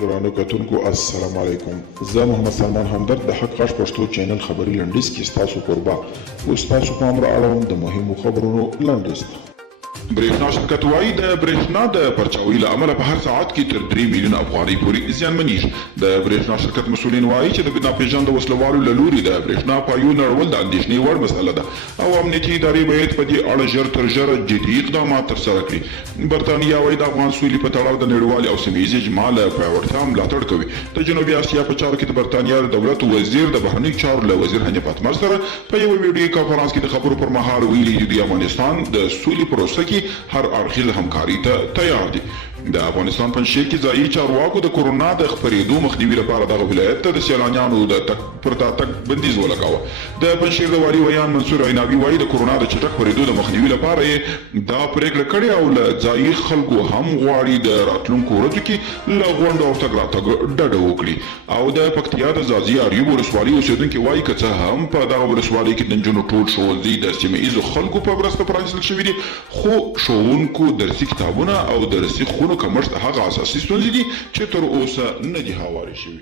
ګرانو کتونکو السلام علیکم. زه محمد سلمان همدرد د حق غږ پښتو چینل خبري لنډیز کې ستاسو کوربه اوس تاسو پام را اړوم د مهمو خبرونو لنډیز. برېښنا شرکت وایي د برېښنا د پرچاوي له امله په هر ساعت کې تر 3 میلیونه افغانۍ پورې زیانمنېږي. د برېښنا شرکت مسؤلین وایي چې د ناپېژانده وسلوالو له لوري د برېښنا پایو نړول د اندېښنې وړ مسله ده او امنیتي ادارې باید په دې اړه ژر تر ژره جدي اقدامات ترسره کړي. برتانیا وایي د افغان سولې په تړاو د نړیوالې او سیمه ییزې اجماع له پیاوړتیا ملاتړ کوي. د جنوبي اسیا په چارو کې د برتانیا د دولت وزیر د بهرنیو چارو له وزیر حنیف اتمر سره په یوه ویډیو کانفرانس کې د خبرو پر مهال ویلي چې د افغانستان د سولې پروسه کې هر اړخیز همکاري ته تیار دي. د افغانستان پنجشیر کې ځایي چارواکو د کورونا د خپرېدو مخنیوي لپاره دغه ولایت ته د سیلانیانو د تګ پر تګ بندیز ولګاوه. د پنجشیر د والي ویان منصور عیناوي وایي د کورونا د چټک خپرېدو د مخنیوي لپاره یې دا پرېکړه کړې او له ځایي خلکو هم غواړي د راتلونکو ورځو کې له غونډو او تګ راتګ ډډه وکړي. او د پکتیا د ځاځي اریوب ولسوالۍ اوسېدونکي وایي که څه هم په دغه ولسوالۍ کې د نجونو ټول ښوونځي د سیمه ییزو خلکو په مرسته پرانیستل شوي دي، خو ښوونکو درسي کتابونه او درسي خونو کمښت هغه اساسي ستونزې دي چې تر اوسه نه دي هوارې شوي.